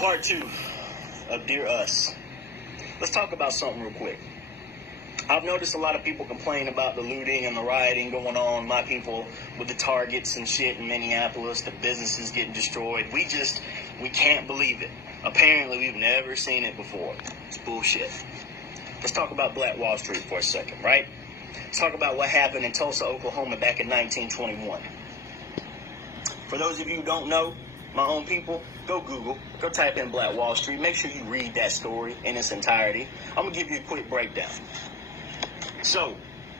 Part 2 of Dear Us. Let's talk about something real quick. I've noticed a lot of people complain about the looting and the rioting going on. My people with the Targets and shit in Minneapolis, the businesses getting destroyed. We can't believe it. Apparently, we've never seen it before. It's bullshit. Let's talk about Black Wall Street for a second, right? Let's talk about what happened in Tulsa, Oklahoma back in 1921. For those of you who don't know, my own people, go Google, go type in Black Wall Street. Make sure you read that story in its entirety. I'm gonna give you a quick breakdown. So,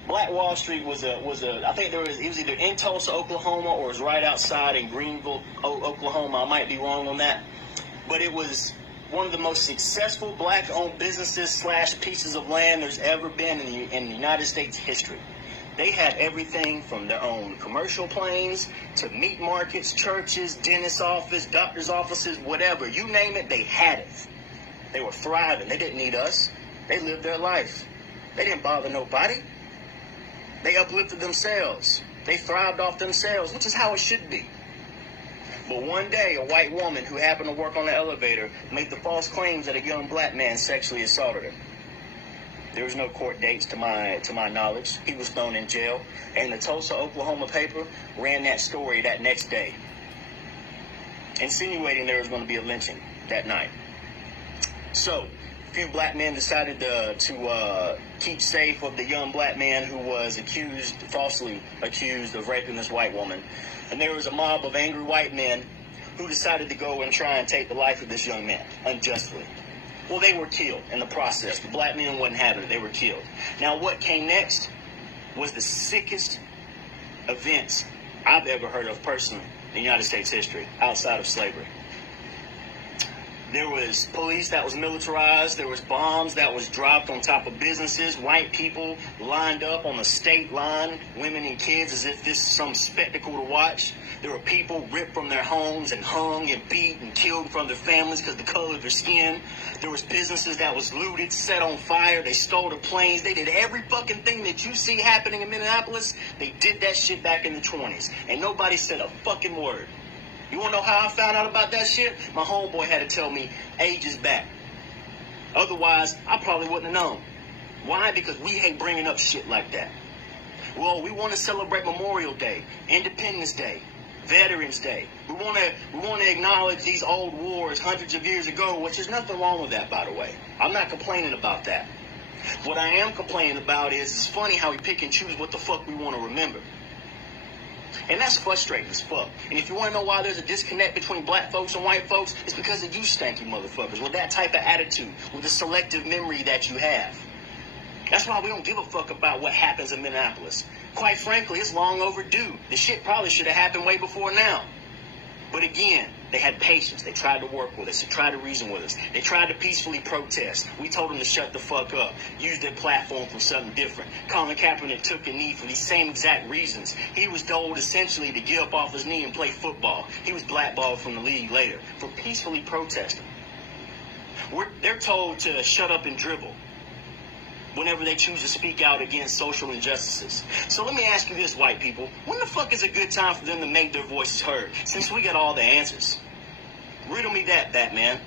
Black Wall Street was I think it was either in Tulsa, Oklahoma, or it was right outside in Greenville, Oklahoma. I might be wrong on that, but it was one of the most successful black-owned businesses / pieces of land there's ever been in the United States history. They had everything from their own commercial planes to meat markets, churches, dentist office, doctor's offices, whatever. You name it, they had it. They were thriving. They didn't need us. They lived their life. They didn't bother nobody. They uplifted themselves. They thrived off themselves, which is how it should be. But one day, a white woman who happened to work on the elevator made the false claims that a young black man sexually assaulted her. There was no court dates to my knowledge. He was thrown in jail, and the Tulsa, Oklahoma paper ran that story that next day, insinuating there was going to be a lynching that night. So, a few black men decided to keep safe of the young black man who was falsely accused of raping this white woman. And there was a mob of angry white men who decided to go and try and take the life of this young man unjustly. Well, they were killed in the process. The black men wasn't having it. They were killed. Now, what came next was the sickest events I've ever heard of personally in United States history outside of slavery. There was police that was militarized. There was bombs that was dropped on top of businesses. White people lined up on the state line, women and kids, as if this is some spectacle to watch. There were people ripped from their homes and hung and beat and killed from their families because of the color of their skin. There was businesses that was looted, set on fire. They stole the planes. They did every fucking thing that you see happening in Minneapolis. They did that shit back in the 20s. And nobody said a fucking word. You want to know how I found out about that shit? My homeboy had to tell me ages back. Otherwise, I probably wouldn't have known. Why? Because we hate bringing up shit like that. Well, we want to celebrate Memorial Day, Independence Day, Veterans Day. We want to acknowledge these old wars hundreds of years ago, which there's nothing wrong with that, by the way. I'm not complaining about that. What I am complaining about is it's funny how we pick and choose what the fuck we want to remember. And that's frustrating as fuck. And if you want to know why there's a disconnect between black folks and white folks, it's because of you stanky motherfuckers with that type of attitude, with the selective memory that you have. That's why we don't give a fuck about what happens in Minneapolis. Quite frankly, it's long overdue. The shit probably should have happened way before now. But again, they had patience. They tried to work with us. They tried to reason with us. They tried to peacefully protest. We told them to shut the fuck up. Use their platform for something different. Colin Kaepernick took a knee for these same exact reasons. He was told essentially to get up off his knee and play football. He was blackballed from the league later for peacefully protesting. They're told to shut up and dribble whenever they choose to speak out against social injustices. So let me ask you this, white people. When the fuck is a good time for them to make their voices heard, since we got all the answers? Riddle me that, Batman.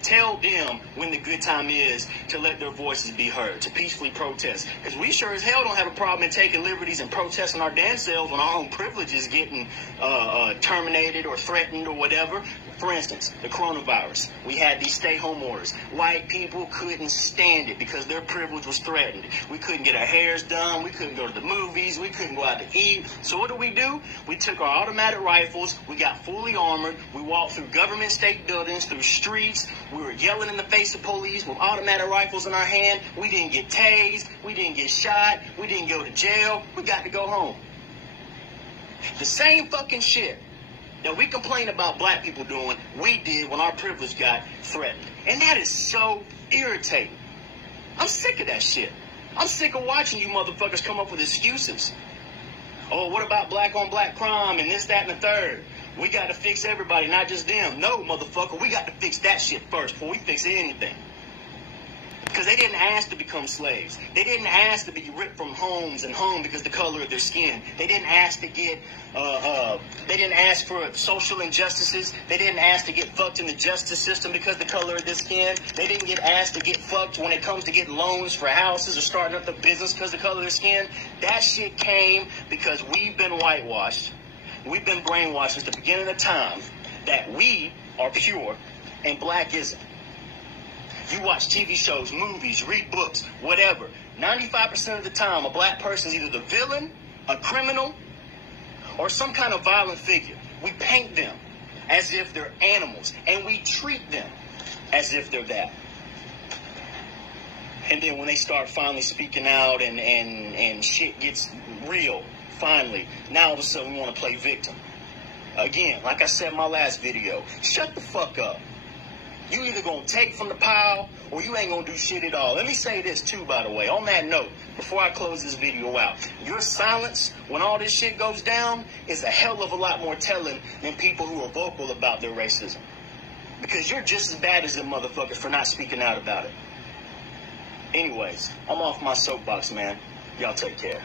Tell them when the good time is to let their voices be heard, to peacefully protest. Because we sure as hell don't have a problem in taking liberties and protesting our damn selves when our own privileges getting terminated or threatened or whatever. For instance, the coronavirus. We had these stay-home orders. White people couldn't stand it because their privilege was threatened. We couldn't get our hairs done. We couldn't go to the movies. We couldn't go out to eat. So what do? We took our automatic rifles. We got fully armored. We walked through government state buildings, through streets. We were yelling in the face of police with automatic rifles in our hand. We didn't get tased. We didn't get shot. We didn't go to jail. We got to go home. The same fucking shit that we complain about black people doing, we did when our privilege got threatened. And that is so irritating. I'm sick of that shit. I'm sick of watching you motherfuckers come up with excuses. Oh, what about black on black crime and this, that, and the third? We got to fix everybody, not just them. No, motherfucker, we got to fix that shit first before we fix anything. Because they didn't ask to become slaves. They didn't ask to be ripped from homes and home because the color of their skin. They didn't ask to get, they didn't ask for social injustices. They didn't ask to get fucked in the justice system because the color of their skin. They didn't get asked to get fucked when it comes to getting loans for houses or starting up the business because the color of their skin. That shit came because we've been whitewashed. We've been brainwashed since the beginning of time that we are pure and black isn't. You watch TV shows, movies, read books, whatever. 95% of the time, a black person is either the villain, a criminal, or some kind of violent figure. We paint them as if they're animals, and we treat them as if they're that. And then when they start finally speaking out and shit gets real, finally, now all of a sudden we want to play victim. Again, like I said in my last video, shut the fuck up. You either gonna take from the pile or you ain't gonna do shit at all. Let me say this too, by the way. On that note, before I close this video out, your silence when all this shit goes down is a hell of a lot more telling than people who are vocal about their racism. Because you're just as bad as them motherfuckers for not speaking out about it. Anyways, I'm off my soapbox, man. Y'all take care.